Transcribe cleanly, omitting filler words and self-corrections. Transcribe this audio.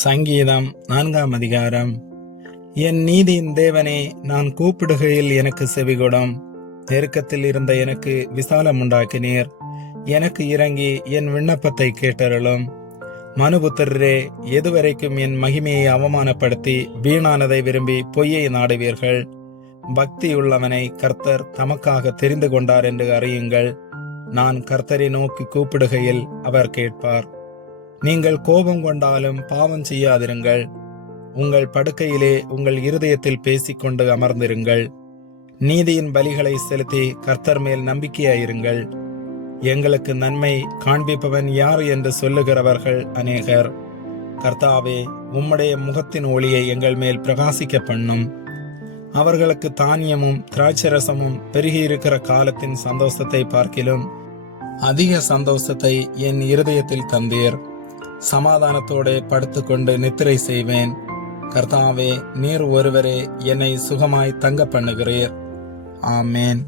சங்கீதம் 4ஆம் அதிகாரம். என் நீதியின் தேவனே, நான் கூப்பிடுகையில் எனக்கு செவிகொடும். நெருக்கத்தில் இருந்த எனக்கு விசாலம் உண்டாக்கினீர். எனக்கு இறங்கி என் விண்ணப்பத்தை கேட்டருளும். மனுபுத்திரரே, எதுவரைக்கும் என் மகிமையை அவமானப்படுத்தி வீணானதை விரும்பி பொய்யை நாடுவீர்கள்? பக்தியுள்ளவனை கர்த்தர் தமக்காக தெரிந்து கொண்டார் என்று அறியுங்கள். நான் கர்த்தரை நோக்கி கூப்பிடுகையில் அவர் கேட்பார். நீங்கள் கோபம் கொண்டாலும் பாவம் செய்யாதிருங்கள். உங்கள் படுக்கையிலே உங்கள் இருதயத்தில் பேசிக்கொண்டு அமர்ந்திருங்கள். நீதியின் பலிகளை செலுத்தி கர்த்தர் மேல் நம்பிக்கையாயிருங்கள். எங்களுக்கு நன்மை காண்பிப்பவன் யார் என்று சொல்லுகிறவர்கள் அநேகர். கர்த்தாவே, உம்முடைய முகத்தின் ஒளியை எங்கள் மேல் பிரகாசிக்க பண்ணும். அவர்களுக்கு தானியமும் திராட்சரசமும் பெருகியிருக்கிற காலத்தின் சந்தோஷத்தை பார்க்கிலும் அதிக சந்தோஷத்தை என் இருதயத்தில் தந்தீர். சமாதானத்தோடு படுத்துக்கொண்டு நித்திரை செய்வேன். கர்த்தாவே, நீர் ஒருவரே என்னை சுகமாய் தங்க பண்ணுகிறீர். ஆமேன்.